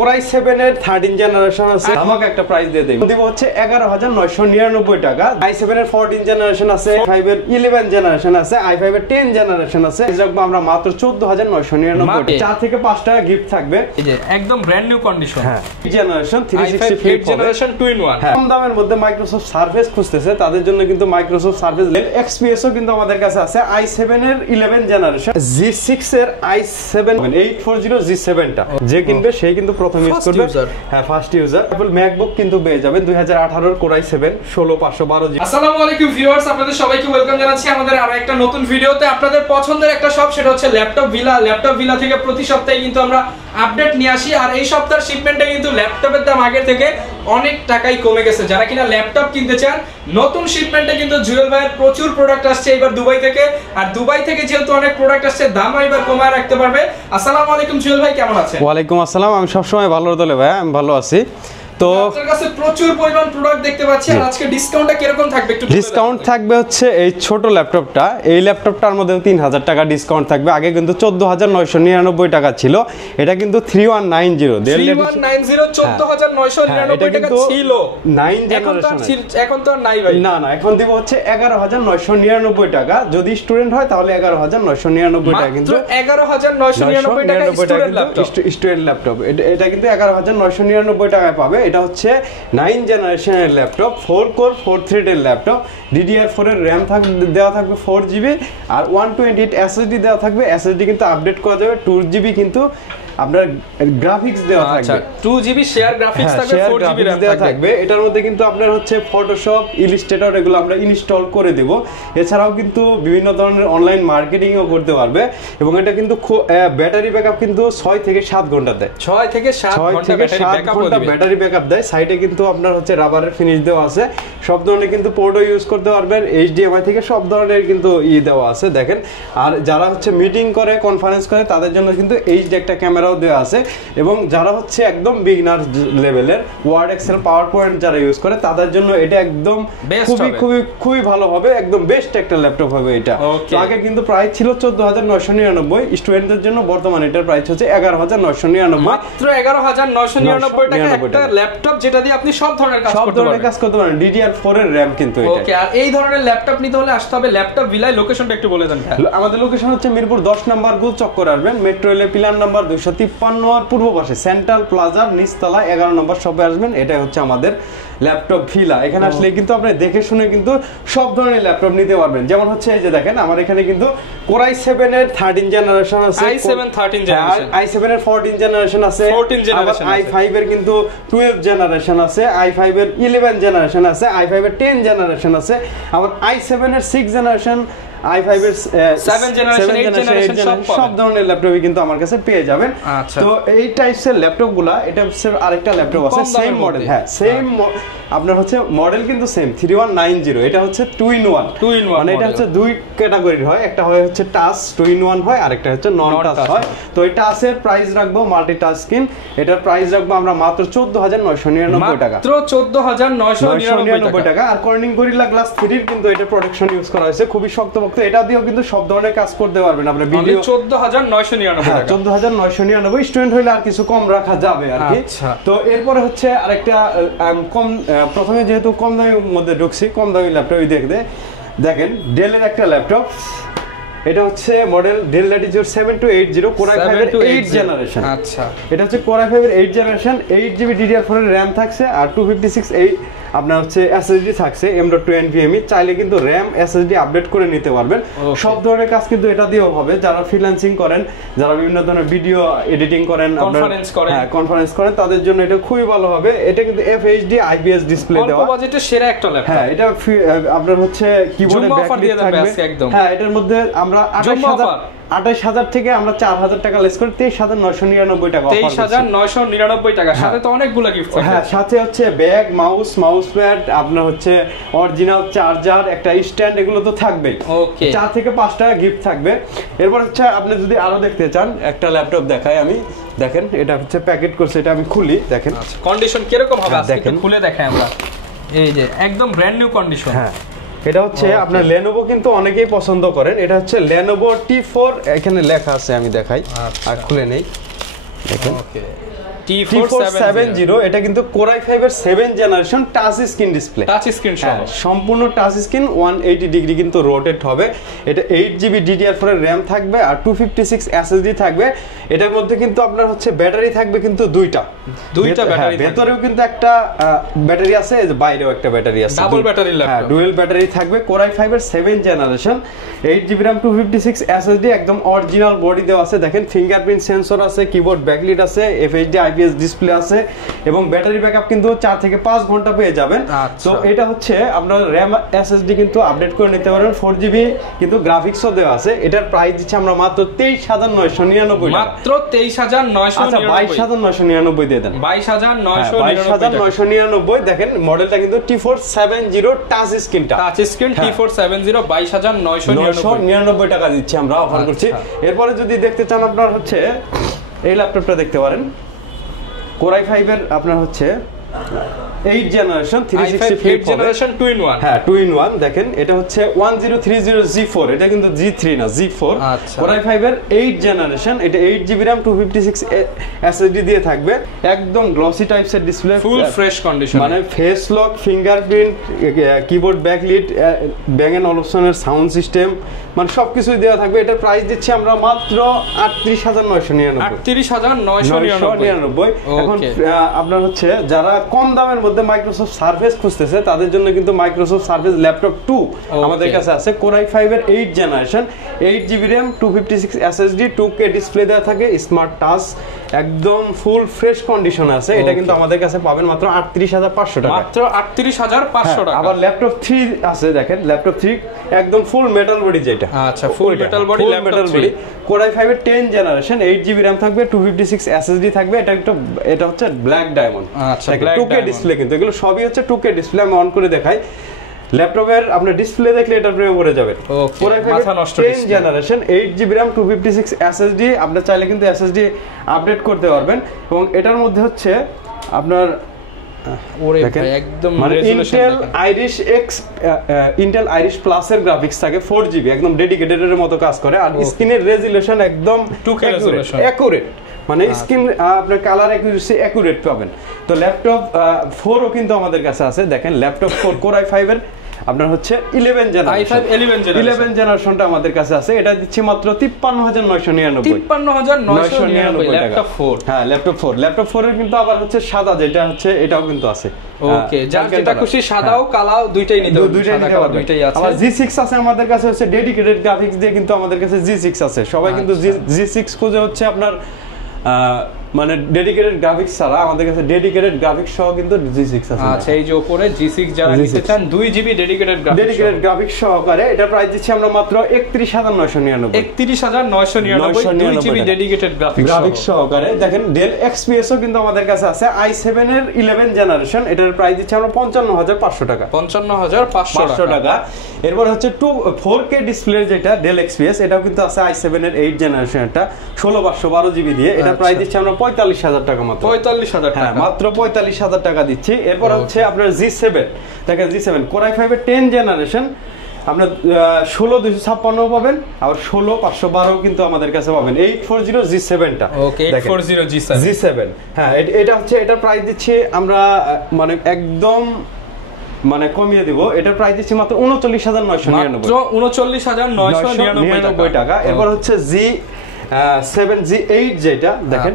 Core i7 এর 13 generation আছে, আমাকে একটা প্রাইস দিয়ে দেব। দিব হচ্ছে 11999 টাকা। i7 এর 14 জেনারেশন আছে, i5 এর 11 জেনারেশন আছে, i5 এর 10 জেনারেশন আছে। এই রাখবো আমরা মাত্র 14999 টাকা। 4 থেকে 5 টাকা গিফট থাকবে। এই যে একদম ব্র্যান্ড নিউ কন্ডিশন। হ্যাঁ, জেনারেশন 365 জেনারেশন 2 in 1। কম দামের মধ্যে মাইক্রোসফট সার্ফেস খুঁজতেছে, তাদের জন্য কিন্তু মাইক্রোসফট সার্ফেস XPS ও কিন্তু আমাদের কাছে আছে। i7 এর 11 জেনারেশন, G6 এর i7 840 G7 টা যে কিনবে সেই কিন্তু প্রথম ইউজ করবে। হ্যাঁ, ফার্স্ট ইউজার। Apple MacBook কিন্তু পেয়ে যাবেন 2018 এর Core i7 16512 GB। আসসালামু আলাইকুম ভিউয়ার্স, আপনাদের সবাইকে ওয়েলকাম জানাচ্ছি আমাদের আরো একটা নতুন ভিডিওতে। আপনাদের পছন্দের একটা শপ, সেটা হচ্ছে ল্যাপটপ ভিলা থেকে প্রতি সপ্তাহে কিন্তু আমরা আপডেট নিয়ে আসি। আর এই সপ্তাহের শিপমেন্টে কিন্তু ল্যাপটপের দাম আগের থেকে অনেক টাকাই কমে গেছে। যারা কিনা ল্যাপটপ কিনতে চান, নতুন শিপমেন্টে কিন্তু জুয়েল ভাইয়ের প্রচুর প্রোডাক্ট আসছে এবার দুবাই থেকে। আর দুবাই থেকে যেহেতু অনেক প্রোডাক্ট আসছে, দামও এবার কমায় রাখতে পারবে। আসসালামু আলাইকুম জুয়েল ভাই, কেমন আছেন? ওয়ালাইকুম আসসালাম, আমি সবসময় ভালো দলে ভাই, আমি ভালো আছি। তো আপনার কাছে প্রচুর পরিমাণ প্রোডাক্ট দেখতে পাচ্ছি, আর আজকে ডিসকাউন্টটা কিরকম থাকবে একটু ডিসকাউন্ট থাকবে হচ্ছে এই ছোট ল্যাপটপটা, এই ল্যাপটপটার মধ্যে 3000 টাকা ডিসকাউন্ট থাকবে। আগে কিন্তু 14999 টাকা ছিল, এটা কিন্তু 3190 14999 টাকা ছিল 9 জেনারেশন। এখন তো আর নাই ভাই। না, এখন দিব হচ্ছে 11999 টাকা। যদি স্টুডেন্ট হয় তাহলে 11999 টাকা, কিন্তু 11999 টাকা স্টুডেন্ট ল্যাপটপ এটা কিন্তু 11999 টাকায় পাবে। এটা হচ্ছে 9 জেনারেশনের ল্যাপটপ, 4 কোর 4 থ্রেডের ল্যাপটপ। DDR4 এর RAM দেওয়া থাকবে 4GB, আর 128 SSD দেওয়া থাকবে। SSD কিন্তু আপডেট করা যাবে। 2GB কিন্তু আপনার গ্রাফিক্স দেওয়া থাকবে। 2GB শেয়ার গ্রাফিক্স থাকবে, 4GB RAM দেওয়া থাকবে। এটার মধ্যে কিন্তু আপনার হচ্ছে ফটোশপ, ইলাস্ট্রেটর এগুলো আমরা ইনস্টল করে দেব। এছাড়াও কিন্তু বিভিন্ন ধরনের অনলাইন মার্কেটিংও করতে পারবে। এবং এটা কিন্তু ব্যাটারি ব্যাকআপ কিন্তু 6 থেকে 7 ঘন্টা দেয়। 6 থেকে 7 ঘন্টা ব্যাটারি ব্যাকআপ দেয়। সাইডে কিন্তু আপনার হচ্ছে রাবারের ফিনিশ দেওয়া আছে। সব ধরনের কিন্তু পোর্টও ইউজ করতে পারবেন। HDMI থেকে সব ধরনের কিন্তু দেওয়া আছে, দেখেন। আর যারা হচ্ছে মিটিং করে, কনফারেন্স করে, তাদের জন্য কিন্তু HD একটা ক্যামেরাও দেওয়া আছে। এবং যারা হচ্ছে একদম বিগিনার লেভেলের ওয়ার্ড, এক্সেল, পাওয়ার পয়েন্ট যারা ইউজ করে, তাদের জন্য এটা একদম খুবই ভালো হবে। একদম বেস্ট একটা ল্যাপটপ হবে এটা। তো আগে কিন্তু প্রাইস ছিল 14999, স্টুডেন্টদের জন্য বর্তমানে এটার প্রাইস হচ্ছে 11999, মাত্র 11999 টাকা একটা ল্যাপটপ, যেটা দিয়ে আপনি সব ধরনের কাজ করতে পারেন। DDR4 এর RAM কিন্তু এটা। ওকে, আর এই ধরনের ল্যাপটপ নিতে হলে আসতে হবে ল্যাপটপ ভিলায়। লোকেশনটা একটু বলে দেন। আমাদের লোকেশন হচ্ছে মিরপুর 10 নম্বর গোল চক্কর আসবেন, মেট্রো রেলের পিলার নাম্বার 253 আর পূর্ব পাশে সেন্ট্রাল প্লাজার নিচতলা 11 নম্বর শপে আসবেন। এটাই হচ্ছে আমাদের ল্যাপটপ ভিলা। এখানে আসলে কিন্তু আপনি দেখে শুনে কিন্তু সব ধরনের ল্যাপটপ নিতে পারবেন। যেমন হচ্ছে এই যে দেখেন, আমার এখানে কিন্তু Core i7 এর 13 জেনারেশন আছে, i7 13 জেনারেশন, i7 এর 14 জেনারেশন আছে, 14 জেনারেশন আছে, i5 এর কিন্তু 12 জেনারেশন আছে, i5 এর 11 জেনারেশন আছে, i5 এর 10 জেনারেশন আছে, আবার i7 এর 6 জেনারেশন, i5 এর 7 জেনারেশন, 8 জেনারেশন সব ধরনের ল্যাপটপই কিন্তু আমার কাছে পেয়ে যাবেন। তো এই টাইপসের ল্যাপটপগুলা, এটা হচ্ছে আরেকটা ল্যাপটপ আছে সেম মডেল। হ্যাঁ, সেম আপনার হচ্ছে মডেল কিন্তু সেম 3190। এটা হচ্ছে 2 in 1, মানে এটা হচ্ছে দুই ক্যাটাগরির হয়। একটা হয় হচ্ছে টাচ 2 in 1 হয়, আরেকটা হচ্ছে নন টাচ হয়। তো এই টাচের প্রাইস রাখবো, মাল্টি টাচ স্ক্রিন, এটার প্রাইস রাখবো আমরা মাত্র 14999 টাকা, মাত্র 14999 টাকা। আর কর্নিং গরিলা গ্লাস 3 এর কিন্তু এটা প্রোটেকশন ইউজ করা হয়েছে, খুবই শক্তপোক্ত। এটা দিয়েও কিন্তু সব ধরনের কাজ করতে পারবেন আপনি। ভিডিও 14999 টাকা, 14999। স্টুডেন্ট হইলে আর কিছু কম রাখা যাবে আর কি। তো এরপরে হচ্ছে আরেকটা কম, প্রথমে যেহেতু কম দামের মধ্যে ঢুকছি, কম দামি ল্যাপটপ দেখেন ডেলের একটা ল্যাপটপ। এটা হচ্ছে model del Latitude 7280 Core i5 এর 8 জেনারেশন। আচ্ছা, এটা হচ্ছে Core i5 এর 8 জেনারেশন, 8GB DDR4 এর RAM থাকছে, আর 256 আপনার হচ্ছে SSD থাকছে M.2 NVMe। চাইলে কিন্তু RAM SSD আপডেট করে নিতে পারবেন। সব ধরনের কাজ কিন্তু এটা দিয়েও হবে। যারা ফ্রিল্যান্সিং করেন, যারা বিভিন্ন ধরনের ভিডিও এডিটিং করেন, কনফারেন্স করেন, তাদের জন্য এটা খুবই ভালো হবে। এটা কিন্তু FHD IPS ডিসপ্লে দেওয়া, অল্প বাজেটে সেরা একটা ল্যাপটপ। হ্যাঁ, এটা আপনার হচ্ছে কিবোর্ডে ব্যাকলিট থাকবে একদম। হ্যাঁ, এটার মধ্যে আমরা 28000 থেকে আমরা 4000 টাকা লেস করে 23999 টাকা, 23999 টাকা। সাথে তো অনেকগুলো গিফট আছে। হ্যাঁ, সাথে হচ্ছে ব্যাগ, মাউস প্যাড, আপনার হচ্ছে অরিজিনাল চার্জার, একটা স্ট্যান্ড, এগুলো তো থাকবেই। ওকে, 4 থেকে 5 টাকা গিফট থাকবে। এরপর হচ্ছে আপনি যদি আরো দেখতে চান, একটা ল্যাপটপ দেখাই আমি। দেখেন, এটা হচ্ছে প্যাকেট করছে, এটা আমি খুলি, দেখেন কন্ডিশন কিরকম হবে আজকে খুলে দেখাই আমরা। এই যে একদম ব্র্যান্ড নিউ কন্ডিশন। হ্যাঁ, এটা হচ্ছে আপনার Lenovo কিন্তু অনেকেই পছন্দ করেন। এটা হচ্ছে Lenovo T4, এখানে লেখা আছে, আমি দেখাই আর খুলে নেই। দেখেন, ওকে, T4 T470 এটা কিন্তু Core i5 এর 7 generation touch screen display, touch screen সহ সম্পূর্ণ টাচ স্ক্রিন 180 ডিগ্রি কিন্তু রোটেট হবে। এটা 8GB DDR4 এর RAM থাকবে আর 256 SSD থাকবে। এটার মধ্যে কিন্তু আপনার হচ্ছে ব্যাটারি থাকবে কিন্তু দুইটা ব্যাটারি, ভেতরেও কিন্তু একটা ব্যাটারি আছে, এই যে বাইরেও একটা ব্যাটারি আছে, double battery laptop, dual battery থাকবে। Core i5 এর 7 জেনারেশন 8GB RAM 256 SSD একদম অরিজিনাল বডি দেওয়া আছে। দেখেন ফিঙ্গারপ্রিন্ট সেন্সর আছে, কিবোর্ড ব্যাকলিট আছে, FHD IPS ডিসপ্লে আছে এবং ব্যাটারি ব্যাকআপ কিন্তু 4 থেকে 5 ঘন্টা পেয়ে যাবেন। তো এটা হচ্ছে আপনার RAM SSD কিন্তু আপডেট করে নিতে পারেন। 4GB কিন্তু গ্রাফিক্সও দেওয়া আছে। এটার প্রাইস দিচ্ছি আমরা মাত্র 23999 মাত্র 23999। 22999 দিয়ে দেন, 22999। দেখেন মডেলটা কিন্তু T470 টাচ স্ক্রিনটা, টাচ স্ক্রিন T470 22999 টাকা দিচ্ছি আমরা, অফার করছি। এরপরে যদি দেখতে চান আপনার হচ্ছে এই ল্যাপটপটা দেখতে পারেন, Core i5 এর আপনার হচ্ছে 8 জেনারেশন 365 জেনারেশন 2 in 1, হ্যাঁ 2 in 1। দেখেন এটা হচ্ছে 1030G4, এটা কিন্তু G3 না G4। Core i5 এর 8 জেনারেশন, এটা 8GB RAM 256 SSD দিয়ে থাকবে, একদম গ্লসি টাইপসের ডিসপ্লে, ফুল ফ্রেশ কন্ডিশন, মানে face lock, fingerprint, keyboard backlit, Bang and অলপশনের সাউন্ড সিস্টেম, মানে সবকিছুই দেওয়া থাকবে। এটার প্রাইস দিচ্ছি আমরা মাত্র 38999। 38999। এখন আপনার হচ্ছে যারা কম দামের মধ্যে মাইক্রোসফট সার্ফেস খুঁজতেছে তাদের জন্য কিন্তু মাইক্রোসফট সার্ফেস ল্যাপটপ 2 আমাদের কাছে আছে। Core i5 এর 8 generation 8GB RAM 256 SSD 2K display দেওয়া থাকে, স্মার্ট টাচ, একদম ফুল ফ্রেশ কন্ডিশনে আছে। এটা কিন্তু আমাদের কাছে পাবেন মাত্র 38500 টাকা, মাত্র 38500 টাকা। আবার ল্যাপটপ 3 আছে, দেখেন ল্যাপটপ 3 একদম ফুল মেটাল বডি, যেটা আচ্ছা ফুল metal body laptop 3 Core i5 এর 10 জেনারেশন 8GB RAM থাকবে, 256 SSD থাকবে। এটা হচ্ছে ব্ল্যাক ডায়মন্ড, আচ্ছা 2K ডিসপ্লে, কিন্তু এগুলো সবই হচ্ছে 2K ডিসপ্লে। আমি অন করে দেখাই, ল্যাপটপের আপনার ডিসপ্লে দেখলে এটা প্রেমে পড়ে যাবে। Core i5 মাথা নষ্ট 10 জেনারেশন 8GB RAM 256 SSD, আপনি চাইলে কিন্তু SSD আপডেট করতে পারবেন। এবং এটার মধ্যে হচ্ছে আপনার ওরে ভাই একদম মানে ইন্টেল আইরিশ প্লাস এর গ্রাফিক্স থাকে, 4GB একদম ডেডিকেটেড এর মতো কাজ করে। আর স্ক্রিনের রেজোলিউশন একদম 2K রেজোলিউশন, অ্যাকুরেট, মানে স্ক্রিন আপনার কালার অ্যাকুরেসি অ্যাকুরেট পাবেন। তো ল্যাপটপ 4 ও কিন্তু আমাদের কাছে আছে। দেখেন ল্যাপটপ 4 Core i5 এর আপনার হচ্ছে 11 জেনারেশনটা আমাদের কাছে আছে। এটা দিচ্ছি মাত্র 53999। ল্যাপটপ 4, হ্যাঁ ল্যাপটপ 4 এর কিন্তু আবার হচ্ছে সাদা, যেটা হচ্ছে এটাও কিন্তু আছে। ওকে, যার যেটা খুশি সাদাও কালাও দুইটাই নিতে পারবেন, দুইটাই আছে। আবার G6 আছে আমাদের কাছে, হচ্ছে ডেডিকেটেড গ্রাফিক্স দিয়ে কিন্তু আমাদের কাছে G6 আছে। সবাই কিন্তু G6 খুঁজে হচ্ছে আপনার মানে ডেডিকেটেড গ্রাফিক্স ছাড়া, আমাদের কাছে ডেডিকেটেড গ্রাফিক্স সহ কিন্তু G6 আছে। আচ্ছা এই যে উপরে G6 যারা নিতে চান 2GB ডেডিকেটেড গ্রাফিক্স সহকারে, এটা প্রাইস দিচ্ছি আমরা মাত্র 31999। 31999 2GB ডেডিকেটেড গ্রাফিক্স সহকারে। দেখেন ডেল XPS ও কিন্তু আমাদের কাছে আছে, i7 এর 11 জেনারেশন, এটার প্রাইস দিচ্ছি আমরা 55500 টাকা, 55500 টাকা। এরপর হচ্ছে 4K ডিসপ্লের যেটা ডেল XPS, এটাও কিন্তু আছে i7 এর 8 জেনারেশনটা 16512GB দিয়ে। এটা প্রাইস দিচ্ছি আমরা 45000 টাকা, মাত্র 45000 টাকা, মাত্র 45000 টাকা দিচ্ছি। এরপর হচ্ছে আপনার G7, দেখেন G7 Core i5 এর 10 জেনারেশন আপনার 16256 পাবেন, আবার 16512 কিন্তু আমাদের কাছে পাবেন। 840 G7 টা, ওকে 840 G7, হ্যাঁ এটা হচ্ছে, এটার প্রাইস দিচ্ছি আমরা মানে একদম মানে কমিয়ে দিব। এটার প্রাইস দিচ্ছি মাত্র 39999 টাকা। এরপর হচ্ছে G7 যেটা দেখেন,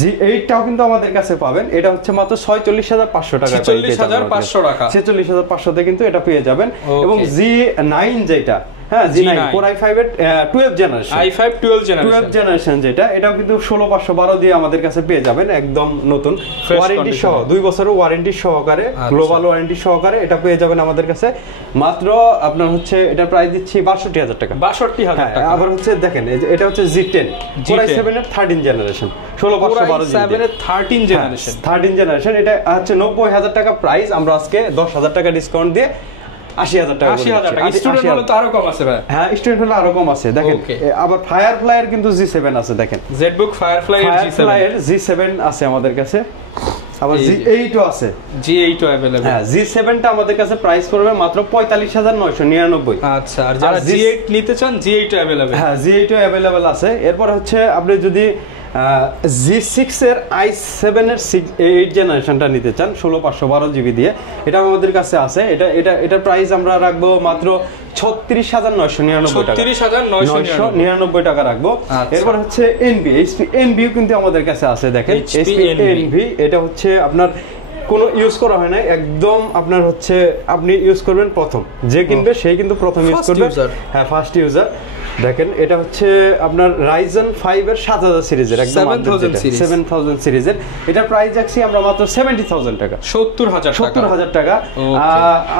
G8 টাও কিন্তু আমাদের কাছে পাবেন। এটা হচ্ছে মাত্র 46500 টাকা, 46500 তে কিন্তু এটা পেয়ে যাবেন। এবং G9 যেটা, হ্যাঁ G9 Core i5 এর 12 জেনারেশন যেটা, এটাও কিন্তু 16512 দিয়ে আমাদের কাছে পেয়ে যাবেন, একদম নতুন, ওয়ারেন্টি সহ 2 বছরের ওয়ারেন্টি সহকারে, গ্লোবাল ওয়ারেন্টি সহকারে এটা পেয়ে যাবেন আমাদের কাছে। মাত্র আপনার হচ্ছে এটা প্রাইস দিচ্ছি 62000 টাকা, 62000 টাকা। আবার হচ্ছে দেখেন এটা হচ্ছে G10 Core i7 এর 13 জেনারেশন 13 জেনারেশন, এটা হচ্ছে 90000 টাকা প্রাইস। আমরা আজকে 10000 টাকা ডিসকাউন্ট দিয়ে 80000 টাকা, স্টুডেন্ট হলে তো আরো কম আছে ভাই। হ্যাঁ স্টুডেন্ট হলে আরো কম আছে। দেখেন আবার ফায়ারফ্লাই এর কিন্তু G7 আছে, দেখেন জেটবুক ফায়ারফ্লাই এর G7 আছে আমাদের কাছে। আবার G8 ও আছে, G8 ও अवेलेबल। হ্যাঁ G7 টা আমাদের কাছে প্রাইস পড়বে মাত্র 45999। আচ্ছা, আর যারা G8 নিতে চান G8 ও अवेलेबल। হ্যাঁ G8 ও अवेलेबल আছে। এরপর হচ্ছে আপনি যদি G6 এর i7 এর 8 জেনারেশনটা নিতে চান 16512 জিবি দিয়ে, এটা আমাদের কাছে আছে। এটার প্রাইস আমরা রাখবো মাত্র 36,999 টাকা রাখবো। এরপর হচ্ছে এনভি কিন্তু আমাদের কাছে আছে, দেখেন এনভি। এটা হচ্ছে আপনার কোনো ইউজ করা হয় না, একদম আপনার হচ্ছে আপনি ইউজ করবেন প্রথম, যে কিনবে সেই কিন্তু প্রথম ইউজ করবে। হ্যাঁ, ফার্স্ট ইউজার। দেখেন এটা হচ্ছে আপনার Ryzen 5 এর 7000 সিরিজের, একদম 7000 সিরিজের। এটার প্রাইস রাখছি আমরা মাত্র 70,000 টাকা, 70,000 টাকা।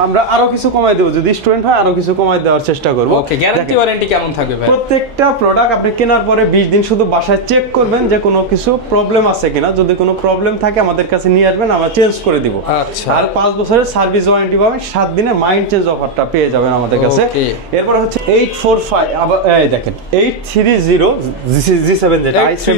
আমরা আরো কিছু কমাই দেব, যদি স্টুডেন্ট হয় আরো কিছু কমাই দেওয়ার চেষ্টা করব। ওকে, গ্যারান্টি ওয়ারেন্টি কেমন থাকবে ভাই? প্রত্যেকটা প্রোডাক্ট আপনি কেনার পরে 20 দিন শুধু বাসায় চেক করবেন যে কোনো কিছু প্রবলেম আছে কিনা। যদি কোনো প্রবলেম থাকে আমাদের কাছে নিয়ে আসবেন, আমরা চেঞ্জ করে দিব। আচ্ছা, আর 5 বছরের সার্ভিস ওয়ারেন্টি পাবেন, 7 দিনের মাইন্ড চেঞ্জ অফারটা পেয়ে যাবেন আমাদের কাছে। এরপর হচ্ছে 845, আবার এই দেখেন 830 G7, যেটা i7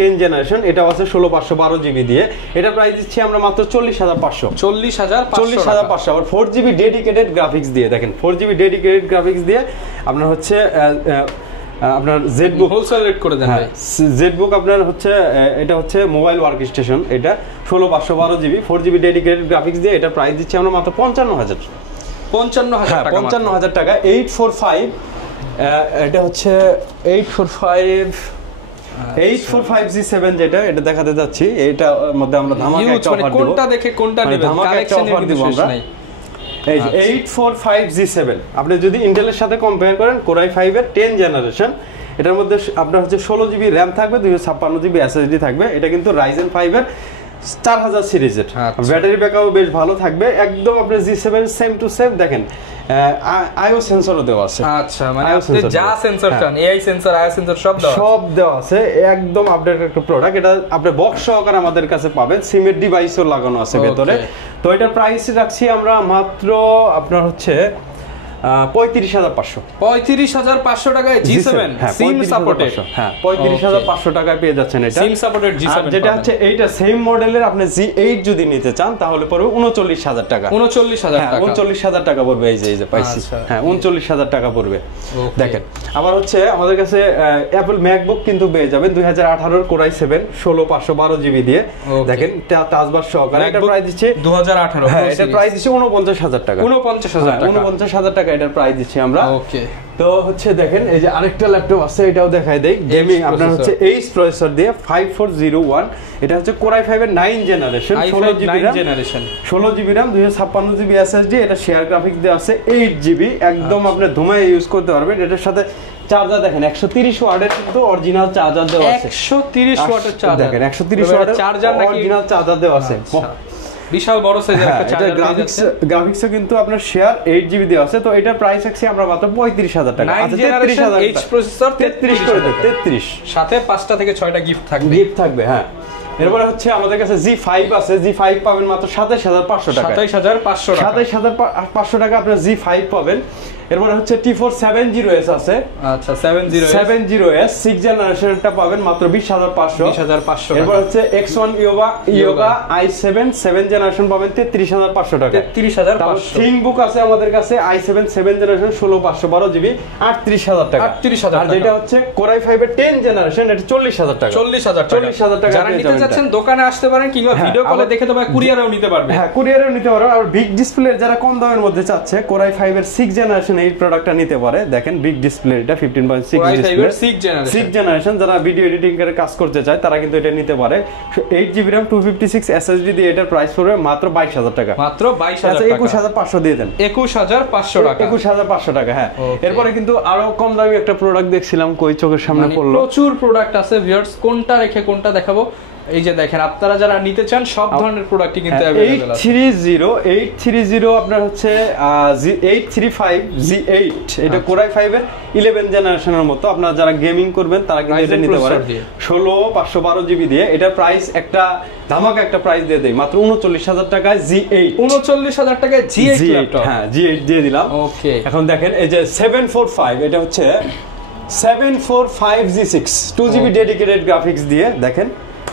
10 জেনারেশন, এটা আছে 16512 জিবি দিয়ে। এটা প্রাইস দিচ্ছি আমরা মাত্র 40,500, 40,500। আবার 4GB ডেডিকেটেড গ্রাফিক্স দিয়ে, দেখেন 4GB ডেডিকেটেড গ্রাফিক্স দিয়ে আপনার হচ্ছে আপনার জেডবুক হোলসেল রেট করে দেন ভাই। জেডবুক আপনার হচ্ছে এটা হচ্ছে মোবাইল ওয়ার্ক স্টেশন, এটা 16512 জিবি 4GB ডেডিকেটেড গ্রাফিক্স দিয়ে। এটা প্রাইস দিচ্ছি আমরা মাত্র 55,000 টাকা। 845, এটা হচ্ছে 845 G7 যেটা, এটা দেখাতে যাচ্ছি। এটার মধ্যে আমরা ধামাকা একটা অফার দেব, কোনটা দেখে কোনটা নেবেন, কালেকশনের দিব আমরা। এই যে 845 G7 আপনি যদি ইন্টেলের সাথে কম্পেয়ার করেন, Core i5 এর 10 জেনারেশন, এটার মধ্যে আপনার হচ্ছে 16GB RAM থাকবে, 256GB SSD থাকবে। এটা কিন্তু Ryzen 5 এর 4000 সিরিজের। ব্যাটারি ব্যাকআপ বেশ ভালো থাকবে, একদম আপনার G7 সেম টু সেম। দেখেন আইও সেন্সরও দেওয়া আছে। আচ্ছা, মানে আপনি যা সেন্সর চান, এআই সেন্সর, আইও সেন্সর সব দেওয়া আছে। একদম আপডেট একটা প্রোডাক্ট। এটা আপনি বক্স সহকারে আমাদের কাছে পাবেন, সিমের ডিভাইসও লাগানো আছে ভেতরে। তো এটার প্রাইস রাখছি আমরা মাত্র আপনার হচ্ছে 35,500 টাকায় G7 সিম সাপোর্টেড। হ্যাঁ, 35,500 টাকায় পেয়ে যাচ্ছেন এটা সিম সাপোর্টেড G7। যেটা হচ্ছে এইটা সেম মডেলের আপনি G8 যদি নিতে চান তাহলে পড়বে 39,000 টাকা। 39,000 টাকা পড়বে। এই যে পাইছি, হ্যাঁ 39,000 টাকা পড়বে। দেখেন আবার হচ্ছে আমাদের কাছে অ্যাপল ম্যাকবুক কিন্তু পেয়ে যাবেন 2018 Core i7 16512 জিবি দিয়ে। দেখেন টাচবার সহকারে। এটা প্রাইস দিচ্ছে 2018। হ্যাঁ, এটা প্রাইস দিচ্ছে 49,000 টাকা। 49,000 টাকা এটার প্রাইস দিচ্ছি আমরা। ওকে, তো হচ্ছে দেখেন এই যে আরেকটা ল্যাপটপ আছে, এটাও দেখাই দেই। গেমিং আপনার হচ্ছে H প্রসেসর দিয়ে 5401। এটা হচ্ছে Core i5 এর 9 generation, 16GB RAM 256GB SSD। এটা শেয়ার গ্রাফিক্স দিয়ে আছে 8GB, একদম আপনি ধুমায় ইউজ করতে পারবেন। এটার সাথে চার্জার দেখেন 130 ওয়াটের কিন্তু অরিজিনাল চার্জার দেওয়া আছে। 130 ওয়াটের চার্জার দেখেন, 130 ওয়াটের চার্জার নাকি অরিজিনাল চার্জার দেওয়া আছে। বিশাল বড় সাইজের একটা চার্জার। গ্রাফিক্সও কিন্তু আপনার শেয়ার 8GB দেওয়া আছে। তো এটার প্রাইস আছে আমরা মাত্র 35,000 টাকা। আচ্ছা, 33,000 H প্রসেসর 33 করে দেব, 33 সাথে 5টা থেকে 6টা গিফট থাকবে। হ্যাঁ, এরপরে হচ্ছে আমাদের কাছে G5 আছে। G5 পাবেন মাত্র 27,500 টাকা। 27,500 টাকা আপনার G5 পাবেন। এরপরে হচ্ছে T4 70S আছে। আচ্ছা, 70S 6 জেনারেশনটা পাবেন মাত্র 20,500। এরপর হচ্ছে X1 Yoga i7 7 জেনারেশন পাবেন 33,500 টাকা। 33,500। ThinkBook আছে আমাদের কাছে i7 7 জেনারেশন 16512 জিবি 38,000 টাকা। 38,000 আর যেটা হচ্ছে Core i5 এর 10 জেনারেশন, এটা 40,000 টাকা। 40,000 টাকা। যারা নিতে যাচ্ছেন দোকানে আসতে পারেন, কিংবা ভিডিও কলে দেখে তো কুরিয়ারেও নিতে পারবেন। হ্যাঁ, কুরিয়ারেও নিতে পারো। আর বিগ ডিসপ্লের যারা কম দামের মধ্যে চাচ্ছে, Core i5 এর 6 জেনারেশন এই প্রোডাক্টটা নিতে পারে। দেখেন বিগ ডিসপ্লে, এটা 15.6 ডিসপ্লে 6 জেনারেশন। যারা ভিডিও এডিটিং এর কাজ করতে চায় তারা কিন্তু এটা নিতে পারে। 8GB RAM 256 SSD দিয়ে এটার প্রাইস পড়বে মাত্র 22,000 টাকা। মাত্র 22,000 টাকা। 21,500 দিয়ে দেন। 21,500 টাকা। 21,500 টাকা। হ্যাঁ, এরপরে কিন্তু আরো কম দামি একটা প্রোডাক্ট দেখছিলাম, কই চোখের সামনে পড়লো। প্রচুর প্রোডাক্ট আছে ভিউয়ার্স, কোনটা রেখে কোনটা দেখাবো। এই যে দেখেন, আপনারা যারা নিতে চান সব ধরনের প্রোডাক্টই কিন্তু अवेलेबल আছে। 830 আপনার হচ্ছে 835 G8, এটা Core i5 এর 11 জেনারেশনের মতো। আপনারা যারা গেমিং করবেন তারা কিন্তু এটা নিতে পারেন 16512 জিবি দিয়ে। এটার প্রাইস একটা ধামাকা একটা প্রাইস দিয়ে দেই মাত্র 39,000 টাকায় G8। 39,000 টাকায় G8 ল্যাপটপ। হ্যাঁ, G8 দিয়ে দিলাম। ওকে, এখন দেখেন এই যে 745, এটা হচ্ছে 745 G6 2GB ডেডিকেটেড গ্রাফিক্স দিয়ে। দেখেন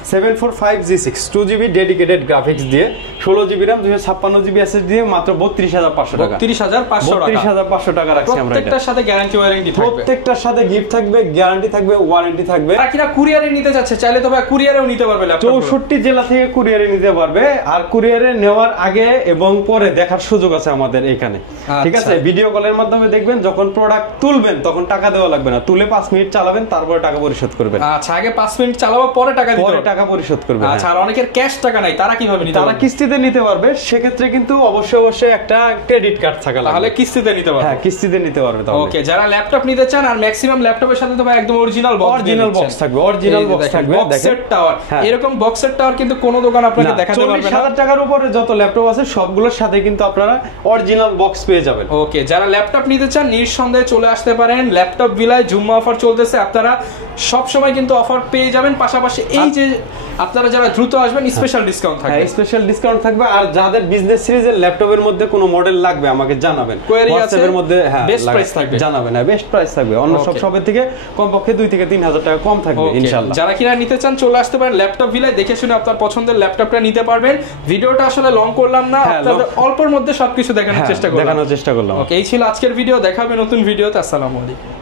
745G6 2GB ডেডিকেটেড গ্রাফিক্স দিয়ে 16GB RAM 256GB SSD দিয়ে মাত্র 32500 টাকা। 32500 টাকা রাখছি আমরা। প্রত্যেকটার সাথে গ্যারান্টি ওয়ারেন্টি থাকবে, প্রত্যেকটার সাথে গিফট থাকবে, গ্যারান্টি থাকবে, ওয়ারেন্টি থাকবে। আর কিনা কুরিয়ারে নিতে যাচ্ছে চাইলে তো ভাই কুরিয়ারেও নিতে পারবে ল্যাপটপ। 64 জেলা থেকে কুরিয়ারে নিতে পারবে। আর কুরিয়ারে নেওয়ার আগে এবং পরে দেখার সুযোগ আছে আমাদের এখানে, ঠিক আছে? ভিডিও কলের মাধ্যমে দেখবেন, যখন প্রোডাক্ট তুলবেন তখন টাকা দেওয়া লাগবে না, তুলে 5 মিনিট চালাবেন তারপরে টাকা পরিশোধ করবেন। আচ্ছা, আগে 5 মিনিট চালাবো পরে টাকা দিতে হবে, পরে টাকা পরিশোধ করবেন। আচ্ছা, আর অনেকের ক্যাশ টাকা নাই, তারা কিভাবে নিতে পারবে? তারা কিস্তিতে নিতে পারবে। সেক্ষেত্রে কিন্তু অবশ্যই একটা ক্রেডিট কার্ড থাকা লাগবে, তাহলে কিস্তিতে নিতে পারবে। হ্যাঁ, কিস্তিতে নিতে পারবে তাহলে। ওকে, যারা ল্যাপটপ নিতে চান, আর ম্যাক্সিমাম ল্যাপটপের সাথে তো ভাই একদম অরিজিনাল বক্স থাকবে, অরিজিনাল বক্স থাকবে। বক্সের টাওয়ার, এরকম বক্সের টাওয়ার কিন্তু কোন দোকান আপনাকে দেখাতে পারবে না। 40,000 টাকার উপরে যত ল্যাপটপ আছে সবগুলোর সাথে কিন্তু আপনারা অরিজিনাল বক্স পেয়ে যাবেন। ওকে, যারা ল্যাপটপ নিতে চান নিঃসন্দেহে চলে আসতে পারেন ল্যাপটপ বিলায়। জুম্মা অফার চলতেছে, আপনারা সব সময় কিন্তু অফার পেয়ে যাবেন। পাশাপাশি এই যে আপনারা যারা দ্রুত আসবেন স্পেশাল ডিসকাউন্ট থাকবে। হ্যাঁ, স্পেশাল ডিসকাউন্ট থাকবে। আর যাদের বিজনেস সিরিজের ল্যাপটপের মধ্যে কোনো মডেল লাগবে আমাকে জানাবেন, হোয়াটসঅ্যাপের মধ্যে বেস্ট প্রাইস থাকবে, জানাবেন। হ্যাঁ, বেস্ট প্রাইস থাকবে, অন্য সব শপের থেকে কমপক্ষে 2 থেকে 3000 টাকা কম থাকবে ইনশাআল্লাহ। যারা কিনা নিতে চান চলে আসতে পারেন ল্যাপটপ বিলায়, দেখে শুনে আপনার পছন্দের ল্যাপটপটা নিতে পারবেন। ভিডিওটা আসলে লং করলাম না, আপনাদের অল্পের মধ্যে সবকিছু দেখানোর চেষ্টা করলাম। ওকে, এই ছিল আজকের ভিডিও। দেখা হবে নতুন ভিডিওতে। আসসালামু আলাইকুম।